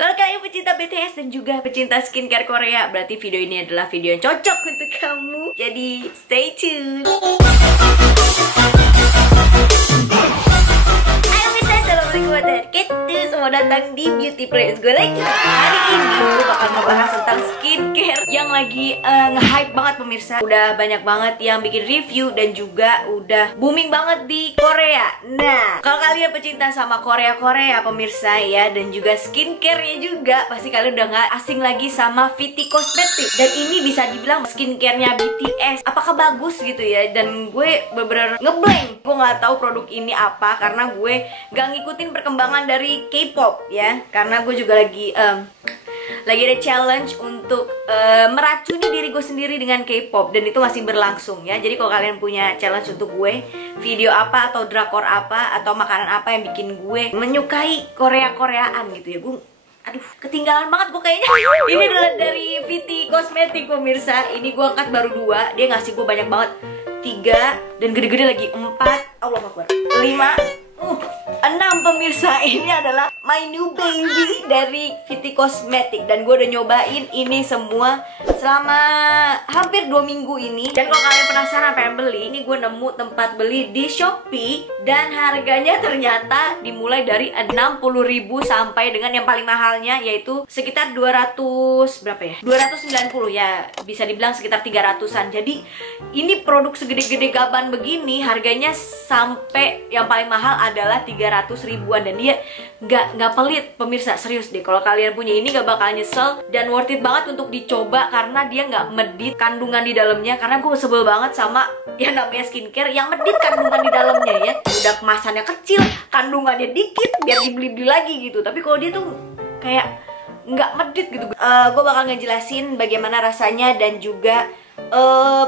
Kalau kalian pecinta BTS dan juga pecinta skincare Korea, berarti video ini adalah video yang cocok untuk kamu. Jadi stay tune. Assalamualaikum warahmatullahi wabarakatuh. Selamat datang di Beauty Playlist gue lagi. Hari ini gue bakal ngebahas tentang skincare yang lagi nge-hype banget pemirsa. Udah banyak banget yang bikin review dan juga udah booming banget di Korea. Nah, kalau kalian pecinta sama Korea pemirsa ya, dan juga skincare-nya juga, pasti kalian udah gak asing lagi sama VT Cosmetics. Dan ini bisa dibilang skincare-nya BTS. Apakah bagus gitu ya? Dan gue bener-bener ngeblank. Gue gak tahu produk ini apa karena gue gak ngikutin perkembangan dari K-pop ya, karena gue juga lagi ada challenge untuk meracuni diri gue sendiri dengan K-pop, dan itu masih berlangsung ya. Jadi kalau kalian punya challenge untuk gue, video apa atau drakor apa atau makanan apa yang bikin gue menyukai Koreaan gitu ya, gue aduh ketinggalan banget gue kayaknya. Ini adalah dari VT Cosmetics pemirsa. Ini gue angkat baru 2, dia ngasih gue banyak banget, 3 dan gede-gede lagi 4, Allah Akbar, 5 6 pemirsa. Ini adalah my new baby dari VT Cosmetics, dan gue udah nyobain ini semua selama hampir 2 minggu ini. Dan kalau kalian penasaran pengen beli, ini gue nemu tempat beli di Shopee, dan harganya ternyata dimulai dari 60.000 sampai dengan yang paling mahalnya yaitu sekitar 200 berapa ya? 290 ya, bisa dibilang sekitar 300-an. Jadi ini produk segede-gede gaban begini harganya sampai yang paling mahal adalah 300 ribuan, dan dia nggak pelit pemirsa, serius deh. Kalau kalian punya ini gak bakal nyesel, dan worth it banget untuk dicoba karena dia nggak medit kandungan di dalamnya. Karena gue sebel banget sama yang namanya skincare yang medit kandungan di dalamnya ya. Udah kemasannya kecil, kandungannya dikit, biar dibeli-beli lagi gitu. Tapi kalau dia tuh kayak nggak medit gitu. Gue bakal ngejelasin bagaimana rasanya dan juga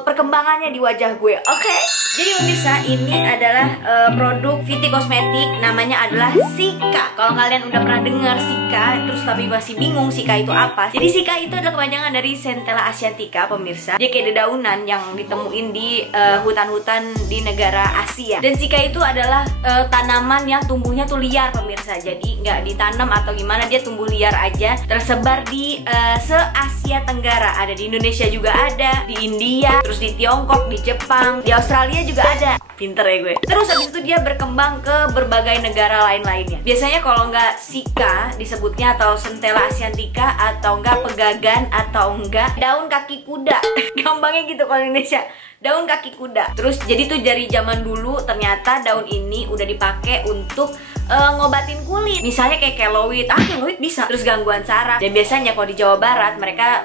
perkembangannya di wajah gue. Oke? Jadi pemirsa, ini adalah produk VT Cosmetics, namanya adalah Cica. Kalau kalian udah pernah dengar Cica, terus tapi masih bingung Cica itu apa. Jadi Cica itu adalah kepanjangan dari Centella asiatica pemirsa. Dia kayak dedaunan yang ditemuin di hutan-hutan di negara Asia. Dan Cica itu adalah tanaman yang tumbuhnya tuh liar pemirsa. Jadi nggak ditanam atau gimana, dia tumbuh liar aja, tersebar di se-Asia Tenggara. Ada di Indonesia juga ada, di India, terus di Tiongkok, di Jepang, di Australia juga ada. Pinter ya gue. Terus habis itu dia berkembang ke berbagai negara lain-lainnya. Biasanya kalau nggak Cica disebutnya atau Centella asiatica, atau enggak pegagan, atau enggak daun kaki kuda. Gampangnya gitu kalau Indonesia, daun kaki kuda. Terus jadi tuh dari zaman dulu ternyata daun ini udah dipakai untuk ngobatin kulit. Misalnya kayak keloid, keloid bisa. Terus gangguan saraf. Dan biasanya kalau di Jawa Barat mereka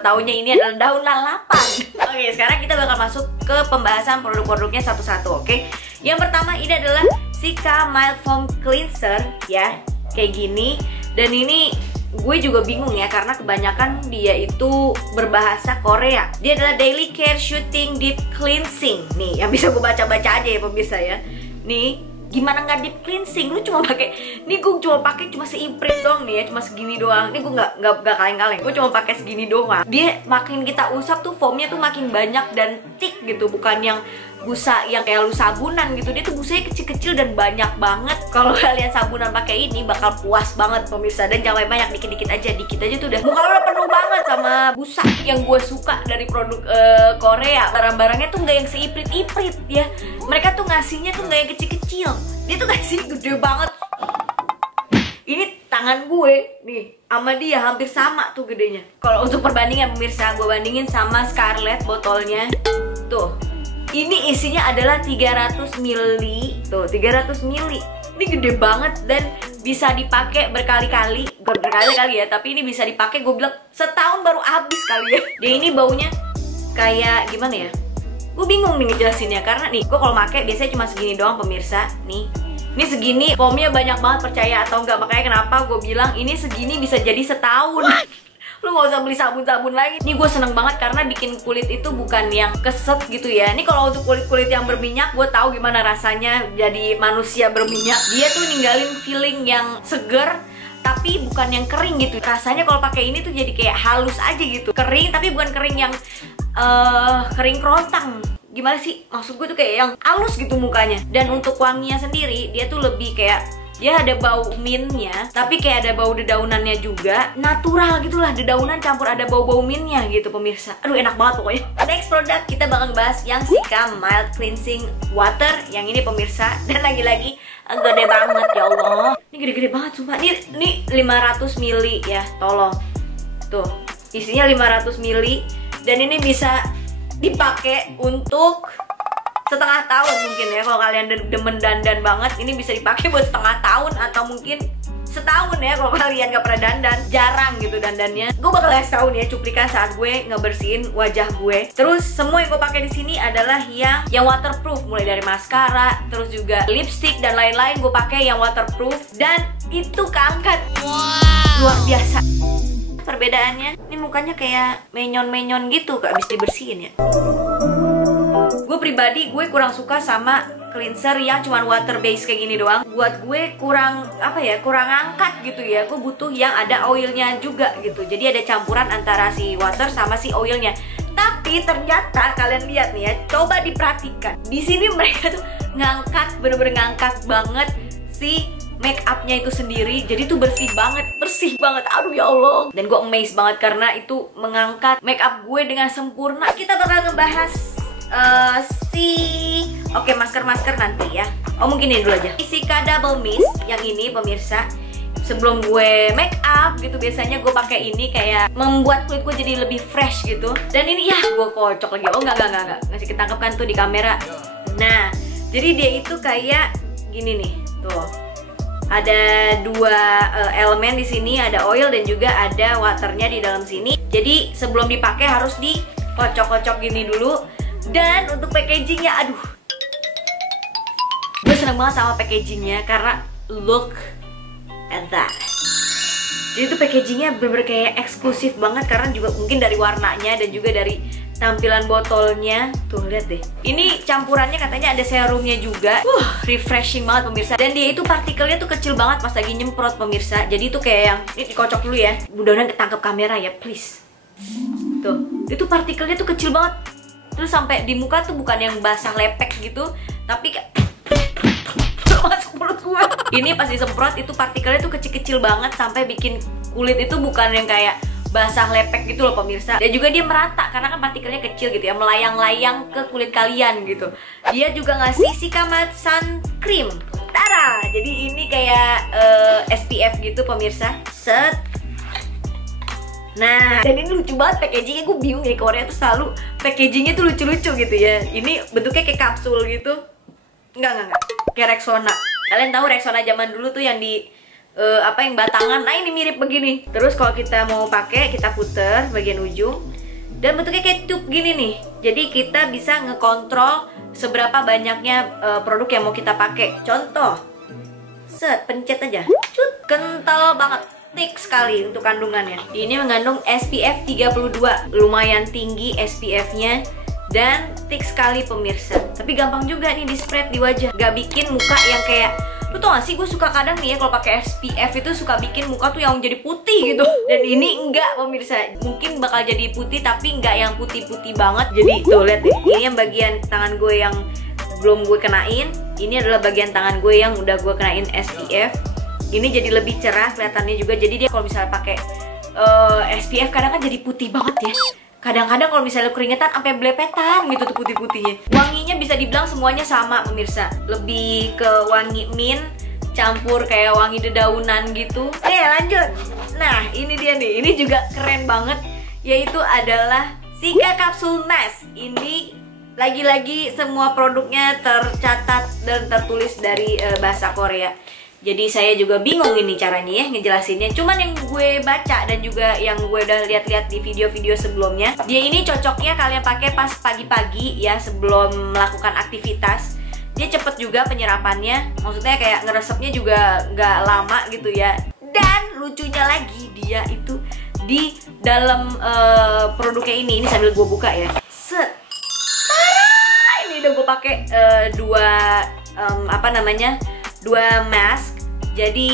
taunya ini adalah daun lalapan. Oke, sekarang kita bakal masuk ke pembahasan produk-produknya satu-satu. Oke, yang pertama ini adalah Cica Mild Foam Cleanser ya, kayak gini. Dan ini gue juga bingung ya, karena kebanyakan dia itu berbahasa Korea. Dia adalah Daily Care Shooting Deep Cleansing. Nih, yang bisa gue baca-baca aja ya pemirsa ya. Nih, gimana nggak deep cleansing? Lu cuma pakai, nih gue cuma pakai cuma seiprit doang nih ya, cuma segini doang. Nih gue nggak kaleng-kaleng, gue cuma pakai segini doang. Dia makin kita usap tuh foamnya tuh makin banyak dan thick gitu, bukan yang busa yang kayak lu sabunan gitu. Dia tuh busanya kecil-kecil dan banyak banget. Kalau kalian sabunan pakai ini bakal puas banget pemirsa. Dan jangan banyak, dikit-dikit aja tuh udah muka lu udah penuh banget sama busa. Yang gue suka dari produk Korea, barang-barangnya tuh nggak yang seiprit-iprit ya. Mereka tuh ngasihnya tuh nggak yang kecil-kecil, dia tuh ngasih gede banget. Ini tangan gue nih sama dia hampir sama tuh gedenya. Kalau untuk perbandingan pemirsa, gue bandingin sama Scarlett botolnya. Tuh, ini isinya adalah 300 ml. Tuh, 300 ml. Ini gede banget dan bisa dipakai berkali-kali. Bukan berkali-kali ya, tapi ini bisa dipakai, gue bilang setahun baru habis kali ya. Dia ini baunya kayak gimana ya? Gue bingung nih ngejelasinnya, karena nih gue kalau pakai biasanya cuma segini doang pemirsa. Nih, ini segini, foamnya banyak banget, percaya atau enggak. Makanya kenapa gue bilang ini segini bisa jadi setahun. Lu gak usah beli sabun-sabun lagi. Nih gue seneng banget karena bikin kulit itu bukan yang keset gitu ya. Ini kalau untuk kulit-kulit yang berminyak, gue tahu gimana rasanya jadi manusia berminyak. Dia tuh ninggalin feeling yang seger tapi bukan yang kering gitu. Rasanya kalau pakai ini tuh jadi kayak halus aja gitu. Kering tapi bukan kering yang kering kerontang. Gimana sih? Maksud gue tuh kayak yang halus gitu mukanya. Dan untuk wanginya sendiri, dia tuh lebih kayak Dia ada bau mintnya, tapi kayak ada bau dedaunannya juga. Natural gitulah, dedaunan campur ada bau-bau mintnya gitu pemirsa. Aduh enak banget pokoknya. Next produk kita bakal bahas yang Sika Mild Cleansing Water. Yang ini pemirsa, dan lagi-lagi gede banget ya Allah. Ini gede-gede banget sumpah. Ini 500 ml ya, tolong. Tuh, isinya 500 ml. Dan ini bisa dipakai untuk setengah tahun mungkin ya. Kalau kalian demen dandan banget, ini bisa dipakai buat setengah tahun atau mungkin setahun ya kalau kalian gak pernah dandan. Jarang gitu dandannya. Gue bakal kasih tahu nih ya cuplikan saat gue ngebersihin wajah gue. Terus semua yang gue pakai di sini adalah yang waterproof, mulai dari maskara, terus juga lipstick dan lain-lain gue pakai yang waterproof, dan itu keangkat. Luar biasa. Perbedaannya, ini mukanya kayak menyon-menyon gitu, gak habis dibersihin ya. Gue pribadi, gue kurang suka sama cleanser yang cuman water base kayak gini doang. Buat gue kurang, apa ya, kurang angkat gitu ya. Gue butuh yang ada oilnya juga gitu. Jadi ada campuran antara si water sama si oilnya. Tapi ternyata kalian lihat nih ya, coba diperhatikan. Di sini mereka tuh ngangkat, bener-bener ngangkat banget si make upnya itu sendiri. Jadi tuh bersih banget, aduh ya Allah. Dan gue amazed banget karena itu mengangkat make up gue dengan sempurna. Kita bakal ngebahas oke, masker nanti ya. Oh mungkin ini dulu aja, Sika Double Mist yang ini pemirsa. Sebelum gue make up gitu, biasanya gue pakai ini kayak membuat kulit gue jadi lebih fresh gitu. Dan ini ya gue kocok lagi. Oh enggak, ngasih ketangkep kan tuh di kamera. Nah, jadi dia itu kayak gini nih, tuh. Ada dua elemen di sini, ada oil dan juga ada waternya di dalam sini. Jadi sebelum dipakai harus dikocok-kocok gini dulu. Dan untuk packagingnya, aduh, gue seneng banget sama packagingnya karena look at that. Jadi tuh packagingnya bener-bener kayak eksklusif banget karena juga mungkin dari warnanya dan juga dari tampilan botolnya. Tuh lihat deh, ini campurannya katanya ada serumnya juga. Refreshing banget pemirsa. Dan dia itu partikelnya tuh kecil banget pas lagi nyemprot pemirsa. Jadi tuh kayak yang, ini dikocok dulu ya, mudah-mudahan ketangkep kamera ya please. Tuh, itu partikelnya tuh kecil banget. Terus sampai di muka tuh bukan yang basah lepek gitu, tapi kayak masuk mulut gue. Ini pas disemprot itu partikelnya tuh kecil-kecil banget sampai bikin kulit itu bukan yang kayak basah lepek gitu loh pemirsa. Dan juga dia merata karena kan partikelnya kecil gitu ya, melayang-layang ke kulit kalian gitu. Dia juga ngasih Sika Matte Sun Cream. Tada! Jadi ini kayak SPF gitu pemirsa. Set. Nah, dan ini lucu banget packagingnya. Gue bingung ya, Korea tuh selalu packagingnya tuh lucu-lucu gitu ya. Ini bentuknya kayak kapsul gitu. Enggak, kayak Rexona. Kalian tahu Rexona zaman dulu tuh yang di yang batangan. Nah ini mirip begini. Terus kalau kita mau pakai, kita puter bagian ujung. Dan bentuknya kayak tube gini nih. Jadi kita bisa ngekontrol seberapa banyaknya produk yang mau kita pakai. Contoh, set, pencet aja. Cut, kental banget. Thick sekali untuk kandungannya. Ini mengandung SPF 32, lumayan tinggi SPF-nya dan thick sekali pemirsa. Tapi gampang juga nih di spread di wajah, gak bikin muka yang kayak, lu tau gak sih, gue suka kadang nih ya kalau pakai SPF itu suka bikin muka tuh yang jadi putih gitu. Dan ini enggak pemirsa, mungkin bakal jadi putih tapi enggak yang putih-putih banget. Jadi tuh lihat deh, ini yang bagian tangan gue yang belum gue kenain, ini adalah bagian tangan gue yang udah gue kenain SPF. Ini jadi lebih cerah kelihatannya juga. Jadi dia kalau misalnya pakai SPF kadang kan jadi putih banget ya. Kadang-kadang kalau misalnya keringetan sampai belepetan gitu tuh putih-putihnya. Wanginya bisa dibilang semuanya sama pemirsa. Lebih ke wangi mint campur kayak wangi dedaunan gitu. Oke lanjut. Nah ini dia nih, ini juga keren banget. Yaitu adalah Sika Capsule Mask. Ini lagi-lagi semua produknya tercatat dan tertulis dari bahasa Korea. Jadi saya juga bingung ini caranya ya ngejelasinnya. Cuman yang gue baca dan juga yang gue udah lihat-lihat di video-video sebelumnya, dia ini cocoknya kalian pakai pas pagi-pagi ya sebelum melakukan aktivitas. Dia cepet juga penyerapannya, maksudnya kayak ngeresepnya juga nggak lama gitu ya. Dan lucunya lagi dia itu di dalam produknya ini sambil gue buka ya. Set. Ini udah gue pakai dua mask. Jadi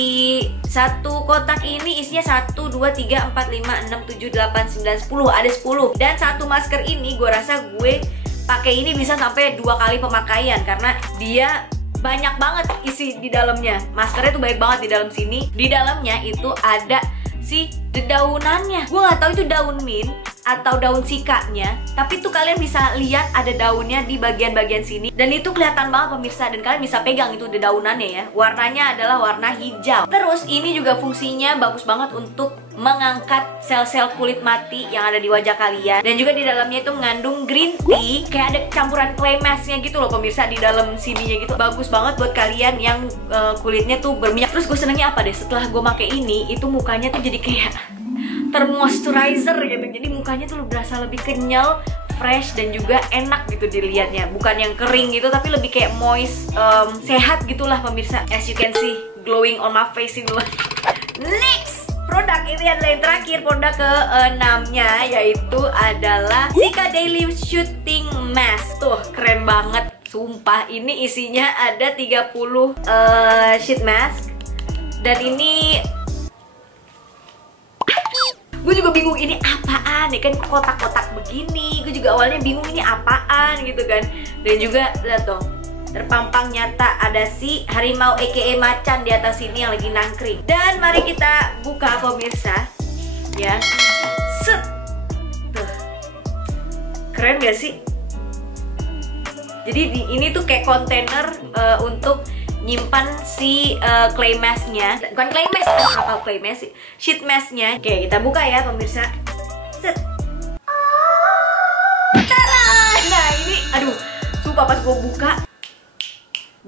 satu kotak ini isinya 1, 2, 3, 4, 5, 6, 7, 8, 9, 10. Ada 10. Dan satu masker ini gue rasa gue pakai ini bisa sampai 2 kali pemakaian karena dia banyak banget isi di dalamnya. Maskernya tuh banyak banget di dalam sini. Di dalamnya itu ada si dedaunannya. Gue nggak tahu itu daun mint atau daun sikanya, tapi tuh kalian bisa lihat ada daunnya di bagian-bagian sini, dan itu kelihatan banget pemirsa, dan kalian bisa pegang itu dedaunannya ya. Warnanya adalah warna hijau. Terus ini juga fungsinya bagus banget untuk mengangkat sel-sel kulit mati yang ada di wajah kalian, dan juga di dalamnya itu mengandung green tea, kayak ada campuran clay masknya gitu loh pemirsa di dalam sininya gitu. Bagus banget buat kalian yang kulitnya tuh berminyak. Terus gue senengnya apa deh, setelah gue pakai ini, itu mukanya tuh jadi kayak termoisturizer gitu. Jadi mukanya tuh berasa lebih kenyal, fresh, dan juga enak gitu dilihatnya. Bukan yang kering gitu, tapi lebih kayak moist, sehat gitulah pemirsa. As you can see, glowing on my face itu. Next produk ini adalah yang terakhir, produk ke-6-nya, yaitu adalah Cica Daily Shooting Mask. Tuh keren banget, sumpah. Ini isinya ada 30 sheet mask, dan ini gue juga bingung ini apaan ya kan, kotak-kotak begini. Gue juga awalnya bingung ini apaan gitu kan. Dan juga lihat dong, terpampang nyata ada si harimau aka macan di atas sini yang lagi nangkring. Dan mari kita buka pemirsa ya. Set. Tuh. Keren gak sih? Jadi ini tuh kayak kontainer untuk nyimpan si clay mask-nya. Bukan clay mask, apa clay mask sih? Sheet mask-nya. Oke, kita buka ya pemirsa. Set. Tara! Nah ini, aduh, sumpah pas gue buka,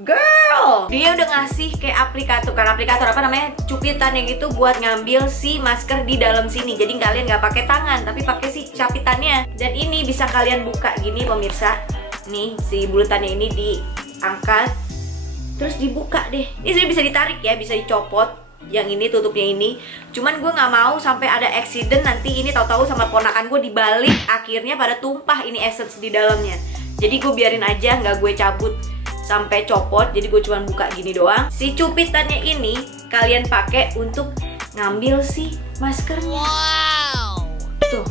girl, dia udah ngasih kayak aplikator, kan aplikator apa namanya, cupitan yang gitu buat ngambil si masker di dalam sini. Jadi kalian nggak pakai tangan, tapi pakai si capitannya. Dan ini bisa kalian buka gini pemirsa. Nih si bulutannya ini diangkat, terus dibuka deh. Ini sudah bisa ditarik ya, bisa dicopot. Yang ini tutupnya ini. Cuman gue nggak mau sampai ada accident nanti ini tahu-tahu sama ponakan gue dibalik, akhirnya pada tumpah ini essence di dalamnya. Jadi gue biarin aja, nggak gue cabut sampai copot. Jadi gue cuma buka gini doang. Si cupitannya ini kalian pakai untuk ngambil si maskernya. Wow. Tuh.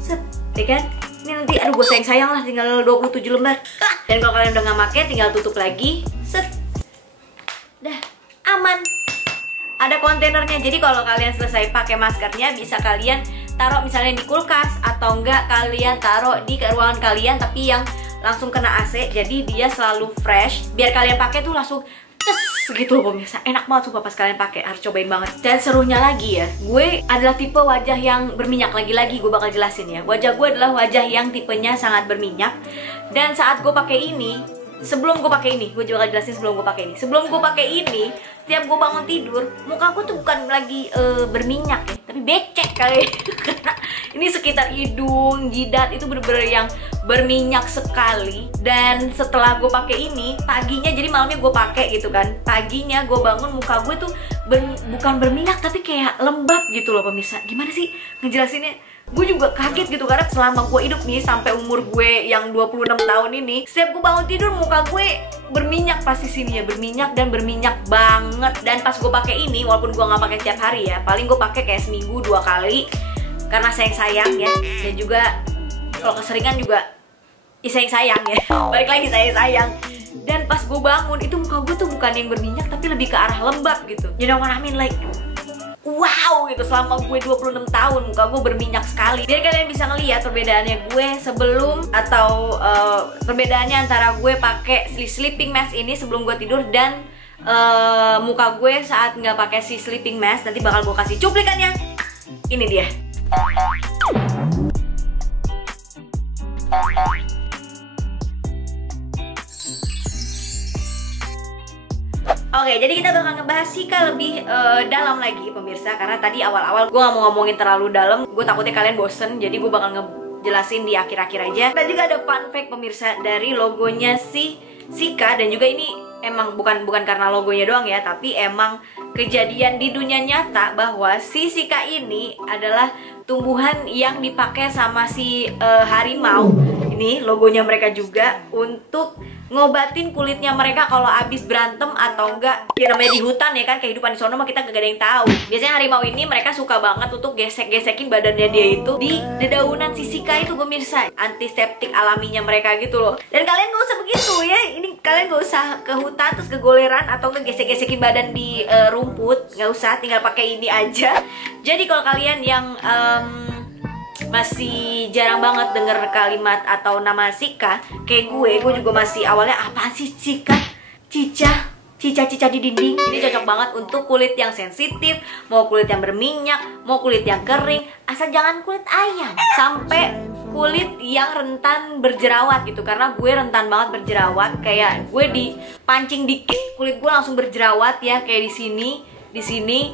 Set, ya kan? Ini nanti aduh gue sayang-sayang lah, tinggal 27 lembar. Dan kalau kalian udah nggak pakai, tinggal tutup lagi. Set. Dah, aman. Ada kontainernya. Jadi kalau kalian selesai pakai maskernya, bisa kalian taruh misalnya di kulkas, atau enggak kalian taruh di ruangan kalian tapi yang langsung kena AC, jadi dia selalu fresh. Biar kalian pakai tuh langsung ces gitu loh pemirsa. Enak banget sumpah pas kalian pakai, harus cobain banget. Dan serunya lagi ya, gue adalah tipe wajah yang berminyak. Lagi-lagi gue bakal jelasin ya. Wajah gue adalah wajah yang tipenya sangat berminyak. Dan saat gue pakai ini, sebelum gue pakai ini, gue juga bakal jelasin sebelum gue pakai ini. Sebelum gue pakai ini, setiap gue bangun tidur, muka gue tuh bukan lagi berminyak ya, tapi becek kali. Karena ini sekitar hidung, jidat itu bener-bener yang berminyak sekali. Dan setelah gue pakai ini, paginya, jadi malamnya gue pakai gitu kan, paginya gue bangun muka gue tuh bukan berminyak tapi kayak lembab gitu loh pemirsa. Gimana sih ngejelasinnya? Gue juga kaget gitu karena selama gue hidup nih sampai umur gue yang 26 tahun ini, setiap gue bangun tidur muka gue berminyak pasti sininya, berminyak dan berminyak banget. Dan pas gue pakai ini, walaupun gue nggak pakai tiap hari ya, paling gue pakai kayak seminggu 2 kali karena sayang-sayang ya. Dan juga kalau keseringan juga sayang-sayang ya. Balik lagi sayang-sayang. Dan pas gue bangun itu muka gue tuh bukan yang berminyak tapi lebih ke arah lembab gitu. You know what I mean, like wow gitu. Selama gue 26 tahun muka gue berminyak sekali. Jadi kalian bisa ngeliat perbedaannya gue sebelum atau perbedaannya antara gue pakai sleeping mask ini sebelum gue tidur dan muka gue saat nggak pakai si sleeping mask. Nanti bakal gue kasih cuplikannya. Ini dia. Oke, jadi kita bakal ngebahas Cica lebih dalam lagi pemirsa. Karena tadi awal-awal gue gak mau ngomongin terlalu dalam, gue takutnya kalian bosen. Jadi gue bakal ngejelasin di akhir-akhir aja. Dan juga ada fun fact pemirsa dari logonya si Cica. Dan juga ini emang bukan karena logonya doang ya, tapi emang kejadian di dunia nyata bahwa si Cica ini adalah tumbuhan yang dipakai sama si harimau. Ini logonya mereka juga untuk ngobatin kulitnya mereka kalau abis berantem atau enggak. Ya namanya di hutan ya kan, kehidupan di sono mah kita gak ada yang tahu. Biasanya harimau ini mereka suka banget untuk gesek-gesekin badannya dia itu di dedaunan sisika itu pemirsa. Antiseptik alaminya mereka gitu loh. Dan kalian gak usah begitu ya. Ini kalian gak usah ke hutan terus ke goleran atau ngegesek-gesekin badan di rumput. Gak usah, tinggal pakai ini aja. Jadi kalau kalian yang masih jarang banget denger kalimat atau nama Sika kayak gue juga masih awalnya apa sih Sika? Cica di dinding. Ini cocok banget untuk kulit yang sensitif, mau kulit yang berminyak, mau kulit yang kering, asal jangan kulit ayam. Sampai kulit yang rentan berjerawat gitu, karena gue rentan banget berjerawat. Kayak gue dipancing dikit kulit gue langsung berjerawat ya, kayak di sini.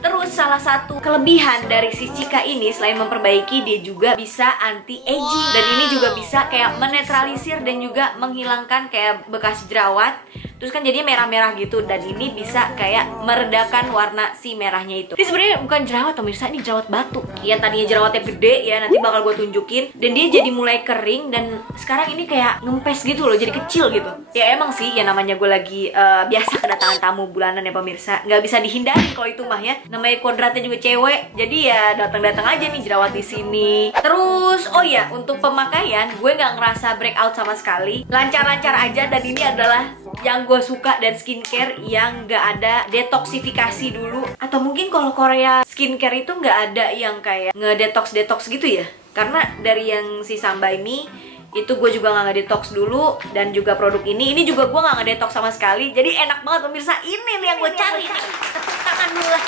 Terus salah satu kelebihan dari si Cika ini selain memperbaiki, dia juga bisa anti aging. Dan ini juga bisa kayak menetralisir dan juga menghilangkan kayak bekas jerawat. Terus kan jadinya merah-merah gitu, dan ini bisa kayak meredakan warna si merahnya itu. Ini sebenarnya bukan jerawat pemirsa, ini jerawat batu. Yang tadinya jerawatnya gede ya, nanti bakal gue tunjukin. Dan dia jadi mulai kering, dan sekarang ini kayak ngempes gitu loh, jadi kecil gitu. Ya emang sih, ya namanya gue lagi biasa kedatangan tamu bulanan ya pemirsa. Nggak bisa dihindari kalau itu mah ya. Namanya kodratnya juga cewek, jadi ya datang-datang aja nih jerawat di sini. Terus, oh ya, untuk pemakaian gue nggak ngerasa breakout sama sekali. Lancar-lancar aja, dan ini adalah yang gue suka dan skincare yang gak ada detoksifikasi dulu. Atau mungkin kalau Korea skincare itu gak ada yang kayak ngedetox gitu ya. Karena dari yang si Samba ini itu gue juga gak ngedetox dulu. Dan juga produk ini juga gue gak ngedetox sama sekali. Jadi enak banget pemirsa, ini nih yang gue cari. Tepuk tangan dulu lah.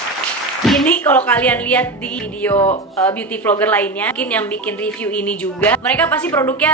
Ini kalau kalian lihat di video beauty vlogger lainnya, mungkin yang bikin review ini juga, mereka pasti produknya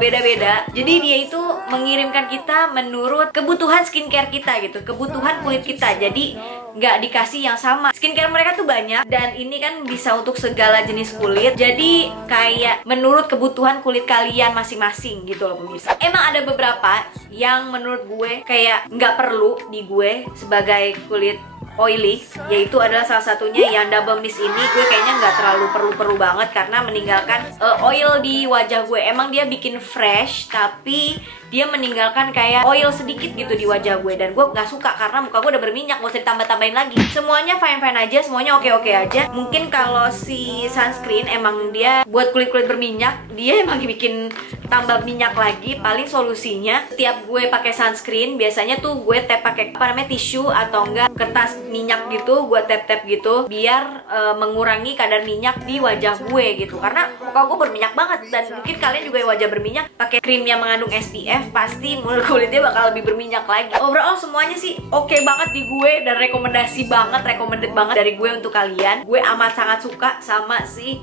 beda-beda. Jadi dia itu mengirimkan kita menurut kebutuhan skincare kita gitu, kebutuhan kulit kita. Jadi nggak dikasih yang sama. Skincare mereka tuh banyak, dan ini kan bisa untuk segala jenis kulit. Jadi kayak menurut kebutuhan kulit kalian masing-masing gitu loh pemirsa. Emang ada beberapa yang menurut gue kayak nggak perlu di gue sebagai kulit oily, yaitu adalah salah satunya yang double mist ini. Gue kayaknya nggak terlalu perlu banget karena meninggalkan oil di wajah gue. Emang dia bikin fresh, tapi dia meninggalkan kayak oil sedikit gitu di wajah gue. Dan gue nggak suka karena muka gue udah berminyak, gak usah ditambah-tambahin lagi. Semuanya fine-fine aja, semuanya oke-oke aja. Mungkin kalau si sunscreen emang dia buat kulit-kulit berminyak, dia emang bikin tambah minyak lagi. Paling solusinya, setiap gue pakai sunscreen, biasanya tuh gue tap pakai tisu atau enggak kertas minyak gitu, gue tap-tap gitu biar mengurangi kadar minyak di wajah gue gitu. Karena muka gue berminyak banget, dan mungkin kalian juga yang wajah berminyak pakai krim yang mengandung SPF, pasti kulitnya bakal lebih berminyak lagi. Overall semuanya sih oke banget di gue, dan recommended banget dari gue untuk kalian. Gue amat sangat suka sama si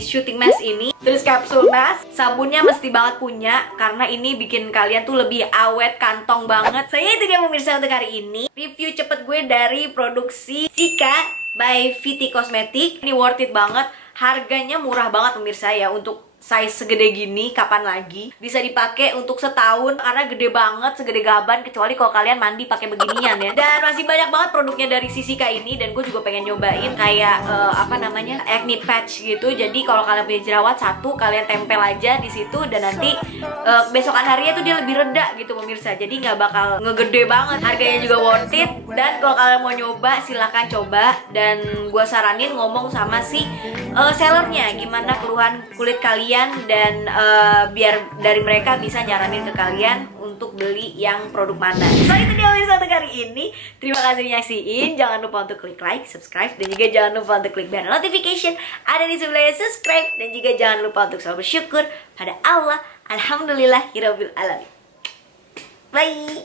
shooting mask ini. Terus capsule mask, sabunnya mesti banget punya karena ini bikin kalian tuh lebih awet kantong banget. Saya itu dia pemirsa untuk hari ini. Review cepet gue dari produksi Sika by VT Cosmetic. Ini worth it banget. Harganya murah banget pemirsa ya, untuk size segede gini kapan lagi bisa dipakai untuk setahun, karena gede banget, segede gaban, kecuali kalau kalian mandi pakai beginian ya. Dan masih banyak banget produknya dari Sika ini, dan gue juga pengen nyobain kayak acne patch gitu. Jadi kalau kalian punya jerawat satu, kalian tempel aja di situ, dan nanti besokan harinya tuh dia lebih reda gitu pemirsa. Jadi nggak bakal ngegede banget. Harganya juga worth it, dan kalau kalian mau nyoba silahkan coba. Dan gue saranin ngomong sama si sellernya gimana keluhan kulit kalian, dan biar dari mereka bisa nyaranin ke kalian untuk beli yang produk mana. So itu dia video untuk hari ini. Terima kasih nyaksiin. Jangan lupa untuk klik like, subscribe, dan juga jangan lupa untuk klik bell notification ada di sebelah subscribe. Dan juga jangan lupa untuk selalu bersyukur pada Allah. Alhamdulillahirabbil alamin. Bye.